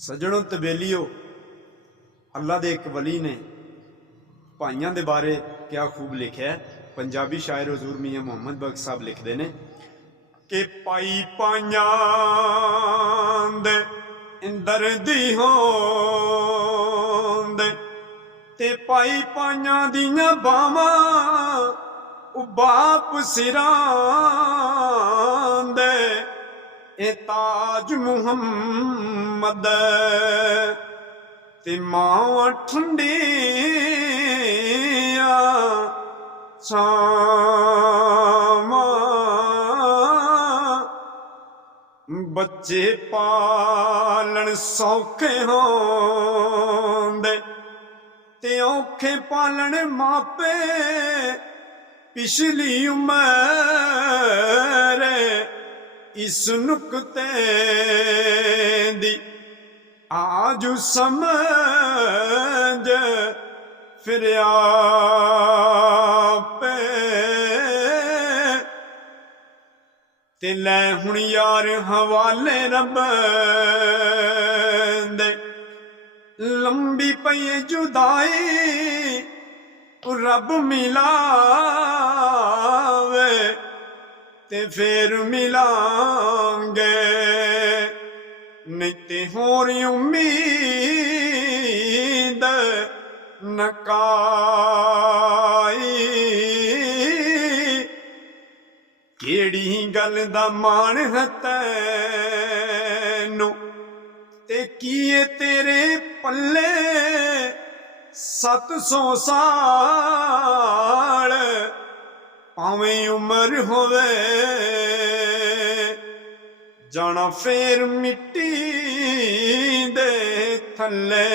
सजणों तबेलियो, अल्लाह दे एक वली ने भाइयों के बारे क्या खूब लिखा है। पंजाबी शायर हजूर मियाँ मुहम्मद बख्श साहब लिखते हैं कि पाई पाइयां दे दर्दी होंदे ते पाई पाइयां दियां बावां बाप सिरां दे ए ताज मुहम्मद ते मां ठंडिया छावां बच्चे पालन सौखे होंदे ते औखे पालन मापे पिछली उमर इस नुकते दी आज समझ फिर आपे ते लै हुण यार हवाले रब दे लंबी पई जुदाई रब मिलावे ते फिर मिलांगे नहीं ते होर उम्मीद नकाई केड़ी गल दा मान है तैनू ते कीए तेरे पल्ले 700 साल भावें उमर होवे जाना फिर मिट्टी दे थल्ले।